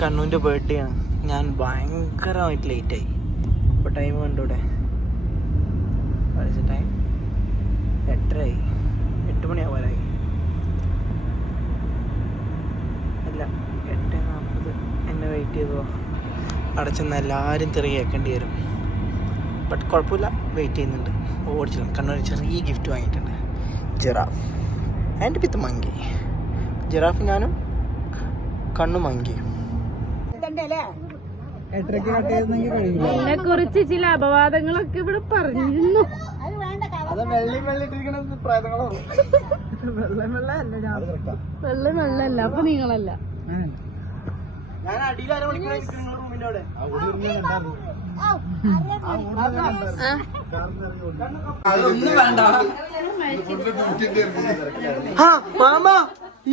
കണ്ണൂൻ്റെ birthday ആണ്. ഞാൻ ഭയങ്കരമായിട്ട് ലേറ്റായി. ഇപ്പോൾ ടൈം കണ്ടൂടെ? ടൈം 8:30 8 മണിയാവാനായി. അല്ല 8:40. എന്നെ വെയിറ്റ് ചെയ്തോ. അവിടെ ചെന്ന് എല്ലാവരും തിരികെ കേൾക്കേണ്ടി വരും. ബട്ട് കുഴപ്പമില്ല, വെയിറ്റ് ചെയ്യുന്നുണ്ട്. ഓടിച്ചില്ല. കണ്ണൂർ ചെറിയ ഗിഫ്റ്റ് വാങ്ങിയിട്ടുണ്ട്. Giraffe and with monkey. Giraffe ഞാനും കണ്ണു മങ്കിയും. എന്നെ കുറിച്ച് ചില അപവാദങ്ങളൊക്കെ ഇവിടെ പറഞ്ഞിരുന്നു. വെള്ളം വെള്ളല്ല, അപ്പൊ നിങ്ങളല്ല.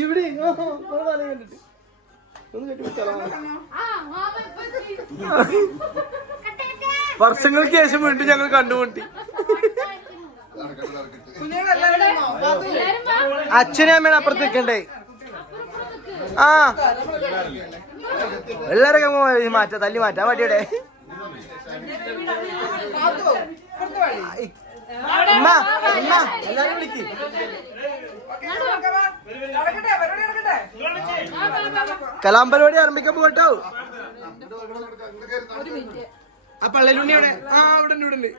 ഇവിടെ വർഷങ്ങൾക്ക് ശേഷം വീണ്ടും ഞങ്ങൾ കണ്ടുമുട്ടി. അച്ഛനും അമ്മയാണ് അപ്പുറത്ത് നിൽക്കണ്ടേ? ആ എല്ലാരൊക്കെ മാറ്റാ, തല്ലി മാറ്റാ വടിയുടെ. എല്ലാരും വിളിക്ക്. കലാപരിപാടി ആരംഭിക്കാൻ പോകട്ടോ. ആ പള്ളലുണ്ണി അവിടെ. ആ അവിടെ ഉണ്ട്, ഇവിടെ ഉണ്ട്.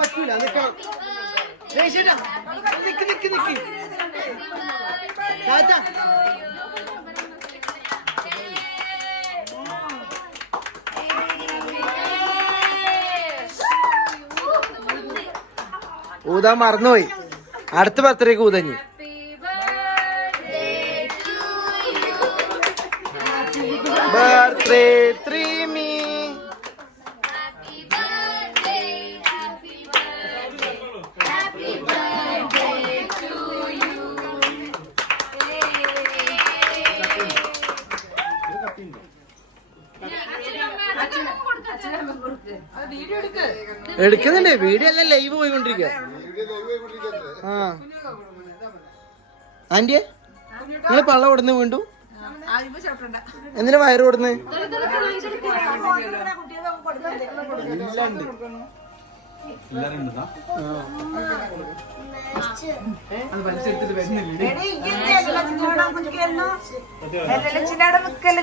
പറ്റൂല നിക്ക് നിക്ക് നിക്ക്. ഊതാ മറന്നുപോയി. അടുത്ത ബർത്ത്ഡേക്ക് ഊതഞ്ഞ്. Birthday three me. എടുക്കുന്നുണ്ട്. വീഡിയോ എല്ലാം ലൈവ് പോയിക്കൊണ്ടിരിക്കുക. ആ ആന്റിയെ നിങ്ങൾ പള്ള കൊടുന്ന് വീണ്ടും എന്തിനാ വയറ് കൊടുന്ന്?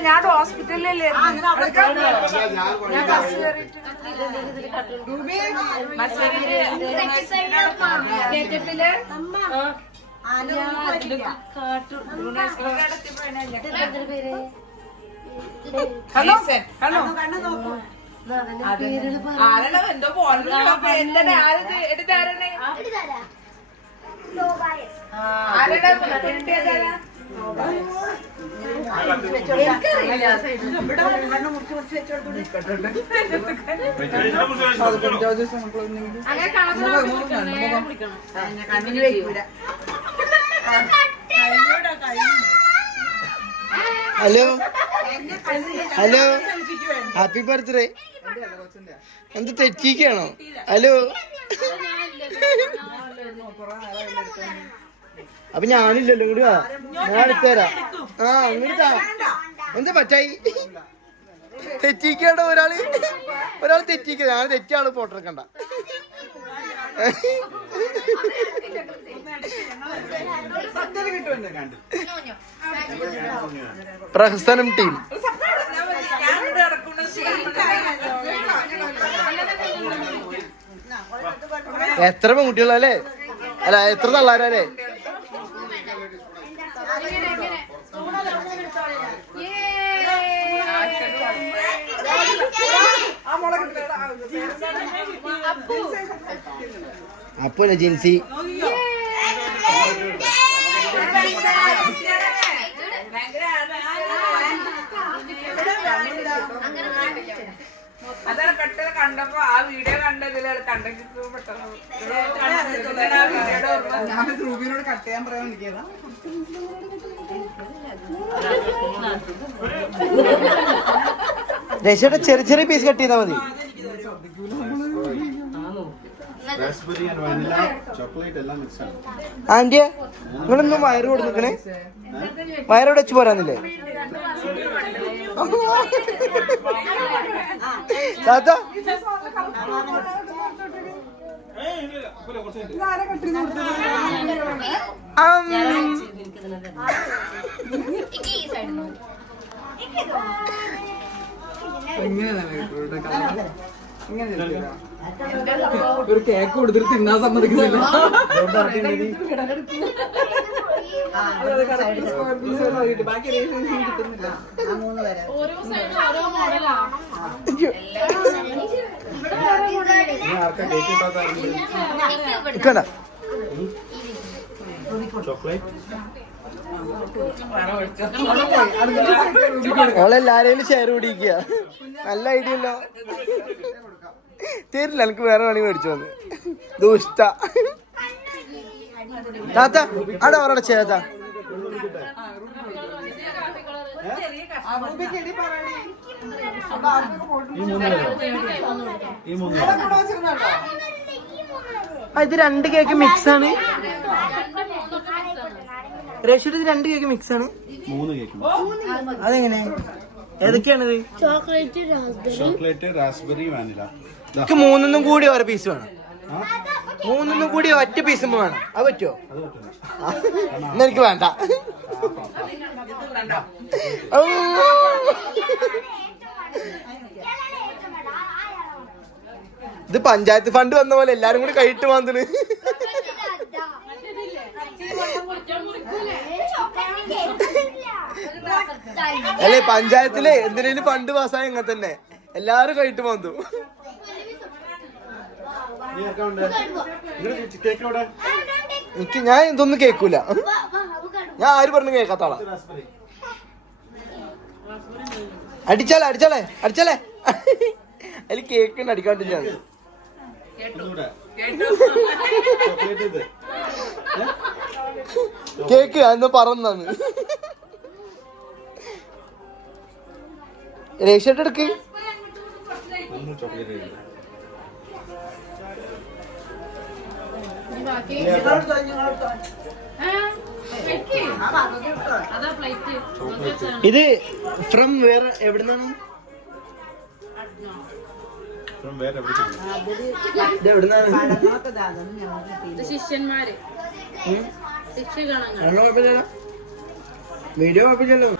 ഞാൻ ഹോസ്പിറ്റലിലല്ലേ. എന്തോ ഹലോ ഹലോ, ഹാപ്പി ബർത്ത്ഡേ. എന്ത് തെറ്റിക്കാണോ? ഹലോ. അപ്പൊ ഞാനില്ലല്ലോ, ഇങ്ങോട്ട് വാ, ഞാൻ എടുത്തുതരാം. ആ ഇങ്ങോട്ട് എന്താ പറ്റായി? തെറ്റിക്കണ്ട ഒരാൾ തെറ്റിക്ക. ഞാൻ തെറ്റിയ ആള് ഫോട്ടോ എടുക്കണ്ട. പ്രഹസനം ടീം. എത്ര പെൺകുട്ടികളല്ലേ? അല്ല എത്ര തള്ളാരല്ലേ? അപ്പോലെ ജിൻസി. അതാണ് പെട്ടെന്ന് കണ്ടപ്പോ ആ വീഡിയോ കണ്ടതിൽ കണ്ടെങ്കിൽ പെട്ടെന്ന് ഗ്രൂപ്പിനോട് കട്ട് ചെയ്യാൻ പറയാൻ വിളിക്കാ. രക്ഷയുടെ ചെറിയ ചെറിയ പീസ് കട്ട് ചെയ്താൽ മതി. ആന്റിയെ നിങ്ങളൊന്നും വയറോട് നിക്കണേ, വയറോട് വെച്ച് പോരാന്നില്ലേ താത്ത? ഒരു കേക്ക് കൊടുത്തിട്ട് തിന്നാൻ സമ്മതിക്കുന്നില്ല. ഓളെല്ലാരെയും ഷെയർ പിടിക്കുക. നല്ല ഐഡിയ അല്ലോ. തരില്ല, എനിക്ക് വേറെ വേണമെങ്കിൽ മേടിച്ചു വന്ന് ദുഷ്ട താത്ത. അവിടെ അവരുടെ ചേത്താ ഇത് 2 കേക്ക് മിക്സ് ആണ്. രേഷ്യുടെ ഇത് 2 കേക്ക് മിക്സ് ആണ്. 3 കേക്ക്. അതെങ്ങനെ? ഏതൊക്കെയാണിത്? Chocolate, raspberry, vanilla. എനിക്ക് 3 കൂടി ഓരോ പീസ് വേണം. 3 കൂടി ഒറ്റ പീസും വേണം. അത് പറ്റുമോ? എന്നാ എനിക്ക് വേണ്ട. ഇത് പഞ്ചായത്ത് ഫണ്ട് വന്ന പോലെ എല്ലാരും കൂടി കൈയിട്ട് മാന്തണ്. അല്ലേ പഞ്ചായത്തിലെ എന്തിനേലും ഫണ്ട് പാസ്സായ ഇങ്ങനെ തന്നെ എല്ലാരും കൈയിട്ട് മാന്തും. ഞാൻ ഇതൊന്നും കേക്കൂല. ഞാൻ ആര് പറഞ്ഞു കേക്കാത്താളാ. അടിച്ചാലേ അതിൽ കേക്ക് അടിക്കാണ്ടില്ല. കേക്ക് അന്ന് പറന്നാണ്. രേഷട്ട് എടുക്ക്. ഇത് ഫ്രം വേറെ എവിടുന്നാണ്? ശിഷ്യന്മാര് വീഡിയോ കുഴപ്പമില്ലല്ലോ.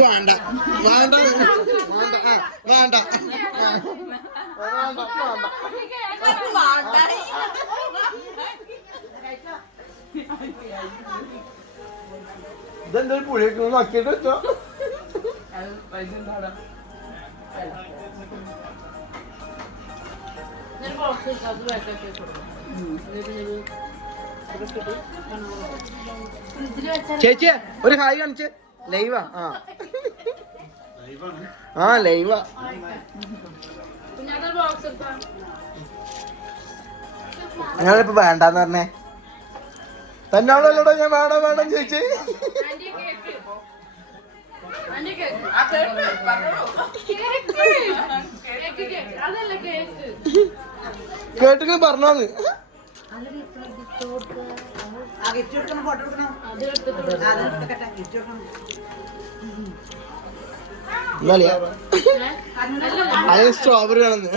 വേണ്ട വേണ്ട വേണ്ട ഇതെന്താ പുഴയൊക്കെ നോക്കിയിട്ട് വെച്ചോ. ചേച്ചി ഒരു ഹായ് കാണിച്ച്. ലൈവാ? ആ ലൈവാ. ഞങ്ങളിപ്പോ വേണ്ടാന്ന് പറഞ്ഞേ തന്നെയാണല്ലോടാ. ഞാൻ വേണം ചേച്ചി. കേട്ടിങ്ങനെ പറഞ്ഞാന്ന്. അതിന് സ്ട്രോബെറി ആണെന്ന്.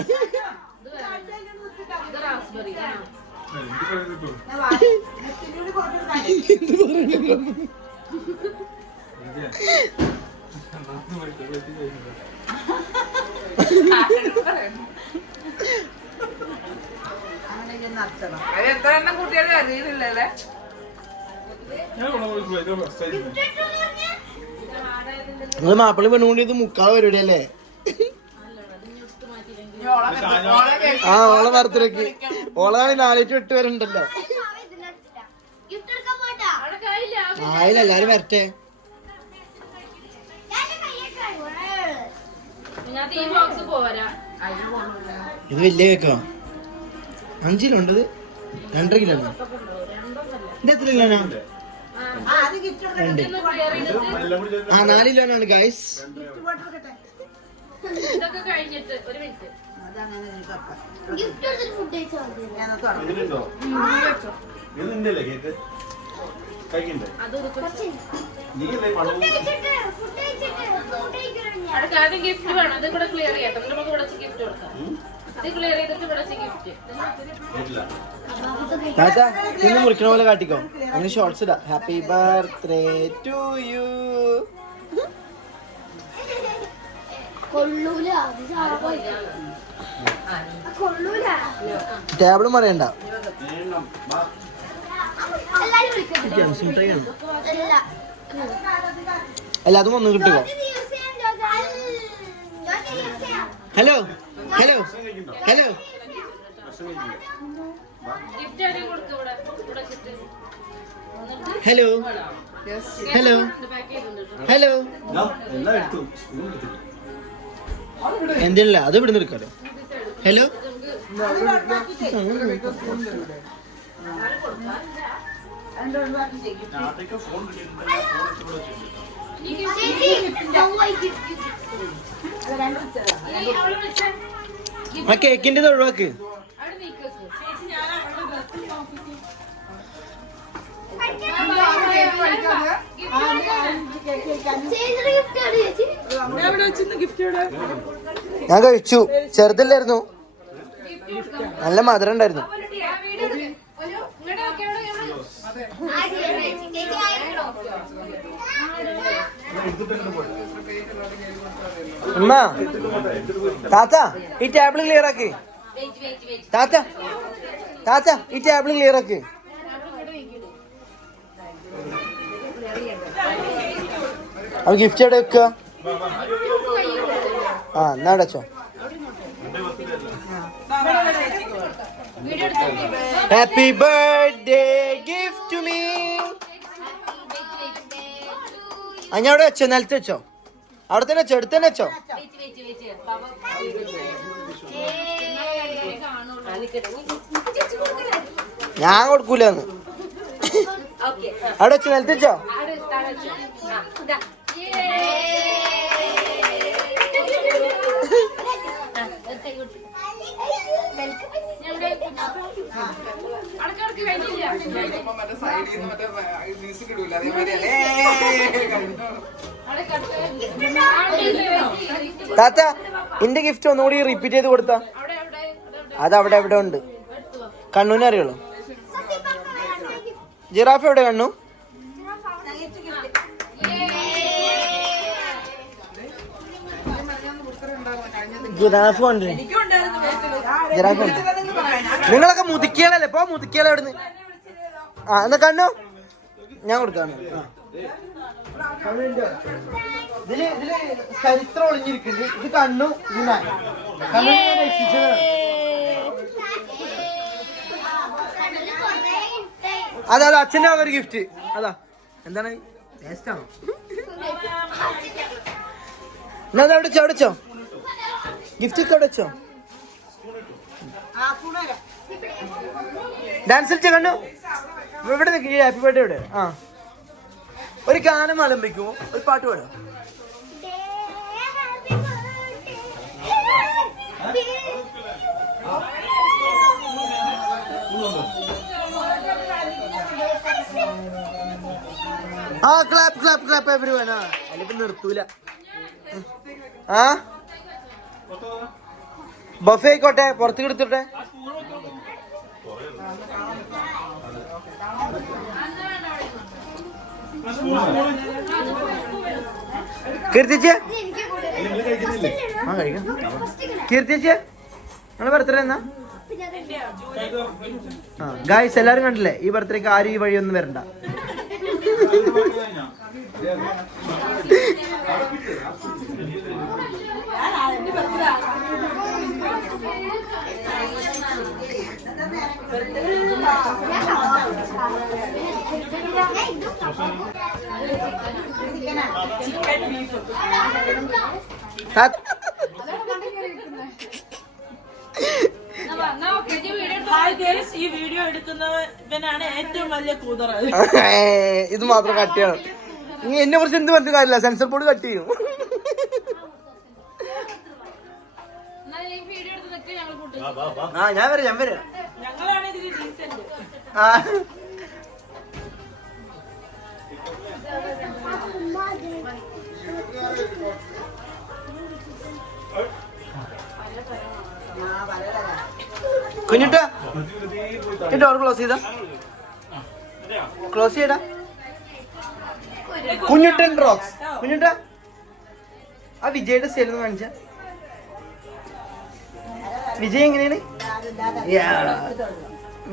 എത്ര എണ്ണം കുട്ടികളെ അറിയുന്നില്ലല്ലേ? നിങ്ങള് മാപ്പിളി പെണ്ണുകൊണ്ട് ഇത് മുക്കാൽ പരിപാടി അല്ലേ? ആ ഓളെ ബർത്ത്ഡേക്ക് ഓളാണ് 4-8 പേരുണ്ടല്ലോ. ആയില്ല, എല്ലാരും വരട്ടെ. ഈ ബോക്സ് പോരാ. ഇത് വലിയ കേക്കാ. 5 കിലോ ഉണ്ട്. 2.5 കിലോ ആണ്. ഇത് എത്ര കിലോ ആണ്? 2. 4 കിലോ ആണ് ഗൈസ്. ഇതൊക്കെ കഴിഞ്ഞിട്ട് ഒരു മിനിറ്റ്. അടുത്ത ആദ്യം ഗിഫ്റ്റ് വേണം. അത് കൂടെ ക്ലിയർ ചെയ്യട്ടെ. നമുക്ക് ഇവിടെ ഗിഫ്റ്റ് കൊടുക്കാം. ഇത് ക്ലിയർ ചെയ്തിട്ട് ഇവിടെ ഗിഫ്റ്റ്. താത്ത ഇന്ന് മുറിക്കണ പോലെ കാട്ടിക്കോ. അങ്ങനെ ഷോർട്സ് ഇടാ. Happy birthday to you. ടേബിളും പറയണ്ട. അല്ല അതും ഒന്നും കിട്ടുമോ? Hello hello hello. ഗിഫ്റ്റ് ആദ്യം കൊടുത്തു ഇവിടെ വെച്ചിട്ട്. Hello hello hello. എന്തിനല്ല അത് ഇവിടുന്ന് എടുക്കാലോ. ഹലോ ആ കേക്കിന്റെ ഒഴിവാക്ക്. ഞാൻ കഴിച്ചു. ചെറുതല്ലായിരുന്നു, നല്ല മധുരം ഉണ്ടായിരുന്നു. അമ്മ താത്ത ഈ ടേബിൾ ക്ലിയർ ആക്ക്. താത്ത താത്ത ഈ ടേബിൾ ക്ലിയർ ആക്ക്. അപ്പൊ ഗിഫ്റ്റ് എവിടെ വെക്കുക? ആ എന്നാ അടച്ചോ. Happy birthday gift to me. ഞാൻ അവിടെ വെച്ചോ, നിലത്ത് വെച്ചോ. അവിടെ തന്നെ വെച്ചോ, അടുത്ത് തന്നെ വെച്ചോ. ഞാൻ കൊടുക്കൂലെന്ന്. അവിടെ വെച്ചോ, നിലത്ത് വെച്ചോ. താത്ത എന്റെ ഗിഫ്റ്റ് ഒന്നുകൂടി റിപ്പീറ്റ് ചെയ്ത് കൊടുത്താ. അത് അവിടെ എവിടെ ഉണ്ട്. കണ്ണൂനെ അറിയുള്ളൂ. ജിറാഫ് എവിടെ? കണ്ണു ജിറാഫ് ഉണ്ട്. ജിറാഫ് ഉണ്ട്. നിങ്ങളൊക്കെ മുതുക്കിയാലല്ലേ ഇപ്പൊ? മുതുക്കിയാലോ എവിടുന്ന്? ആ എന്നാ കണ്ണു ഞാൻ കൊടുക്കാണ്. ഇതില് ചരിത്രം ഒളിഞ്ഞിരിക്കുന്നുണ്ട്. ഇത് കണ്ണു, ഇത് ഞാൻ. കണ്ണു അതാ അച്ഛൻ്റെ ഒരു ഗിഫ്റ്റ്. അതാ എന്താണ്? ടേസ്റ്റ് ആണോ? എന്നാ അവിടെ വെച്ചോ, അവിടെ വെച്ചോ. ഗിഫ്റ്റ് ഒക്കെ അവിടെ വെച്ചോ. ഡാൻസ് കളിച്ച കണ്ണു ഇവിടെ നിൽക്കി. ഹാപ്പി ബർത്ത്ഡേ ഇവിടെ. ആ ഒരു ഗാനം ആലംബിക്കുമോ? ഒരു പാട്ട് പാടോ? ആ ക്ലാപ്പ് ക്ലാപ്പ് ക്ലാപ്പ് എവരിവൺ. ആ അതിലിപ്പോ നിർത്തൂല. ആ ബഫേ ആയിക്കോട്ടെ, പുറത്ത് എടുത്തോട്ടെ. കീർത്തിച്ചേ ആ കഴിക്കാം. കീർത്തിച്ചേ നിങ്ങളെ ബർത്ത്ഡേ എന്നാ? ആ ഗായ്സ് എല്ലാരും കണ്ടില്ലേ? ഈ ബർത്ത്ഡേക്ക് ആരും ഈ വഴിയൊന്നും വരണ്ട. ഈ വീഡിയോ എടുക്കുന്നവനാണ് ഏറ്റവും വലിയ കൂതറ. ഇത് മാത്രം കട്ട് ചെയ്യണം. നീ എന്നെ കുറിച്ച് എന്ത് പറഞ്ഞ കാര്യമില്ല, സെൻസർ ബോർഡ് കട്ട് ചെയ്യും. വീഡിയോ എടുത്ത് നിൽക്കുക ഞങ്ങൾ കൂട്ടി. ആ ഞാൻ വരാം ഞങ്ങളാണ് ഇതിൽ ഡീസന്റ്. ആ കുഞ്ഞിട്ടാ ഡോർ ക്ലോസ് ചെയ്താ ക്ലോസ് ചെയ്യടാ. കുഞ്ഞുട്ടൻ റോക്സ്. കുഞ്ഞുട്ടാ ആ വിജയുടെ സ്റ്റൈൽ ഒന്ന് കാണിച്ച. വിജയ് എങ്ങനെയാണ്?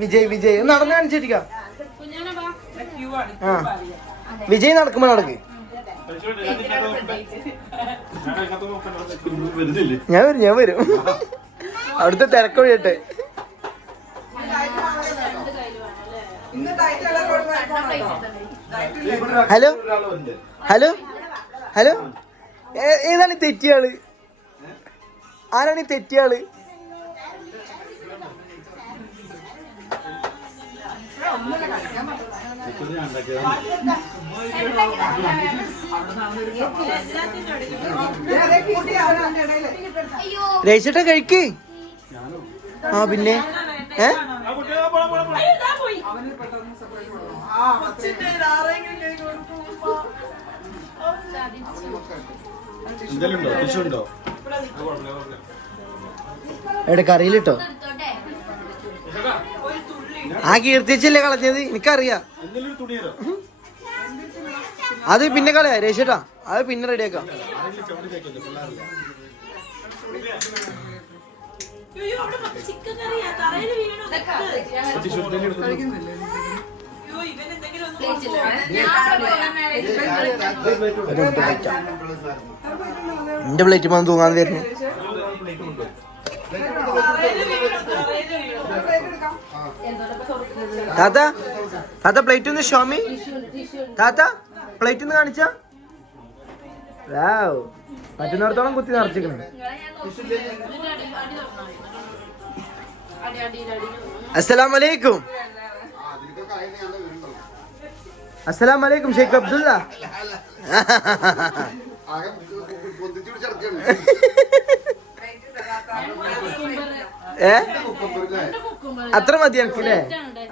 വിജയ് നടന്ന് കാണിച്ചിരിക്കാം. ആ വിജയ് നടക്കുമ്പോ നടക്ക്. ഞാൻ വരും അവിടുത്തെ തിരക്കൊഴിയട്ടെ. ഹലോ ഏതാണ് ഈ തെറ്റിയാള്? ആരാണ് ഈ തെറ്റിയാള്? രേശട്ട കഴിക്ക്. ആ പിന്നെ എവിടെ കറിയിലിട്ടോ? ആ കീർത്തിച്ചല്ലേ കളഞ്ഞത്, എനിക്കറിയാം. അത് പിന്നെ കളയാ രേശട്ടാ, അത് പിന്നെ റെഡിയാക്കാം. എന്റെ പ്ലേറ്റ് വന്ന് തൂങ്ങാന്ന് വരുന്നു. താത്ത പ്ലേറ്റ് ഒന്ന് ഷോമി. താത്ത പ്ലേറ്റ് ഒന്ന് കാണിച്ച. പറ്റുന്നിടത്തോളം കുത്തി നിറച്ചിക്കണേ. അസ്സലാമലൈക്കും. അസ്സലാമലൈക്കും ഷെയ്ഖ് അബ്ദുള്ള. അത്ര മതി എനിക്കല്ലേ?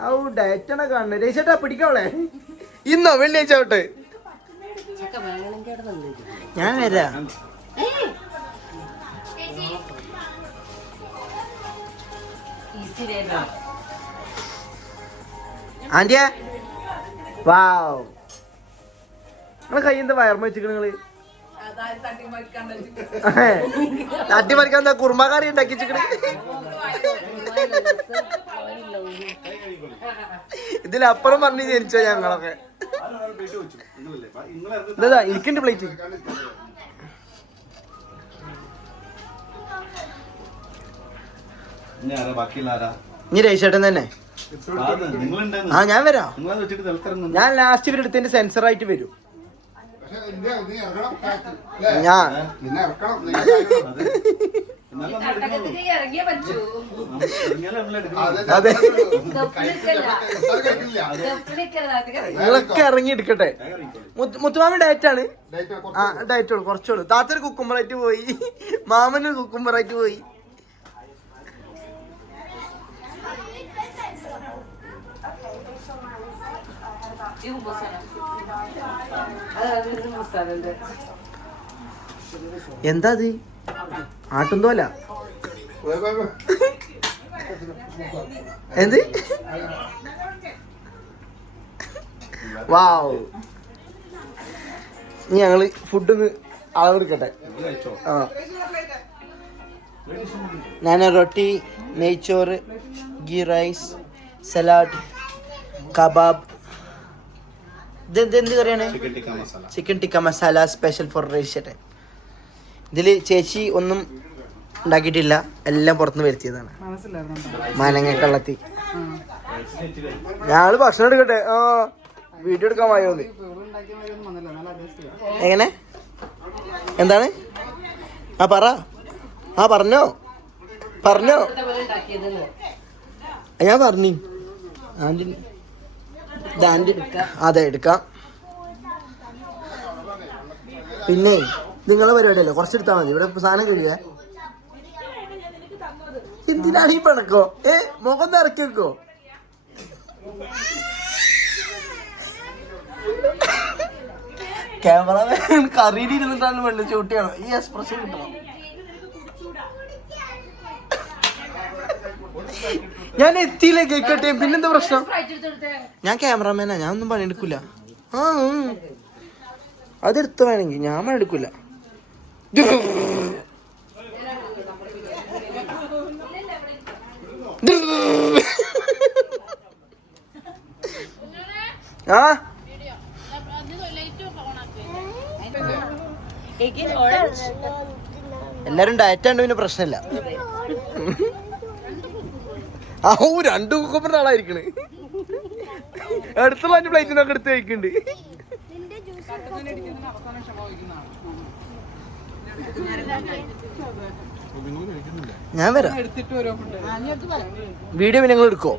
ഔ ഡയറ്റാണ് കാണുന്നത്. രേശട്ടാ പിടിക്കവളെ. ഇന്നോ വെള്ളിയാഴ്ച ആവട്ടെ. ഞാൻ വരാ. ആന്റിയ വാവ്, നിങ്ങളെ കൈ എന്താ വയർമ വെച്ചിട്ട്? നിങ്ങള് തട്ടിമറിക്കാൻ എന്താ കുറുമക്കറി ഉണ്ടാക്കി വെച്ചിട്ട്? ഇതിലപ്പുറം പറഞ്ഞു ജനിച്ചോ ഞങ്ങളൊക്കെ. ഇതാ എനിക്കുണ്ട് പ്ലേറ്റ്. ഇനി രേശേട്ടൻ തന്നെ. ആ ഞാൻ വരാം. ഞാൻ ലാസ്റ്റ് ഇവരുടെ അടുത്ത് സെൻസർ ആയിട്ട് വരും. ഞാൻ അതെ നിങ്ങളൊക്കെ ഇറങ്ങി എടുക്കട്ടെ. മുത്തുമാമി ഡയറ്റ് ആണ്. ആ ഡയറ്റ് ഉള്ളു, കുറച്ചുള്ളൂ. താത്തൊരു കുക്കുംബറായിട്ട് പോയി, മാമന് കുക്കുംബറായിട്ട് പോയി. എന്താ അത്? ആട്ടുന്തോല എന്ത്? വാവ്. ഇനി ഞങ്ങള് ഫുഡ് അളവെടുക്കട്ടെ. ആ ഞാൻ റൊട്ടി, നെയ്ച്ചോറ്, ഗീ റൈസ്, സലാഡ്, കബാബ്. ഇതെന്ത് കറിയാണ്? Chicken tikka masala special for റേഷട്ടെ. ഇതിൽ ചേച്ചി ഒന്നും ഉണ്ടാക്കിയിട്ടില്ല, എല്ലാം പുറത്തുനിന്ന് വരുത്തിയതാണ്. മാനങ്ങ കള്ളത്തി. ഞങ്ങള് ഭക്ഷണം എടുക്കട്ടെ. ആ വീഡിയോ എടുക്കാൻ പോയോന്ന്. എങ്ങനെ? എന്താണ്? ആ പറ. ആ പറഞ്ഞോ. ഞാൻ പറഞ്ഞു അതെ എടുക്കാം. പിന്നെ നിങ്ങളെ പരിപാടിയല്ലേ, കുറച്ചെടുത്താൽ മതി. ഇവിടെ സാധനം കഴിയാ. എന്തിനാണ് ഈ പണക്കോ? മുഖം ഇറക്കി വെക്കോ? ക്യാമറമാൻ കറിയിൽ ഇരുന്നിട്ടാണ് വെള്ളം ചൂട്ടിയാണോ? ഈ എക്സ്പ്രഷൻ കിട്ടണം. ഞാൻ എത്തിയില്ലേ കേക്കട്ടെ, പിന്നെന്താ പ്രശ്നം? ഞാൻ ക്യാമറമാനാ, ഞാൻ ഒന്നും പണിയെടുക്കൂല. അതെടുത്ത് വേണമെങ്കിൽ ഞാൻ പണിയെടുക്കൂല. ആ എല്ലാരും ഡയറ്റാണ്ട് പിന്നെ പ്രശ്നമില്ല. ആ 2 കുക്കറിന്റെ ആളായിരിക്കണ്. അടുത്തുള്ള 5 പ്ലേറ്റ് നോക്കെ എടുത്ത് കഴിക്കുന്നുണ്ട്. ഞാൻ വരാം. വീഡിയോ നിങ്ങൾ എടുക്കോ?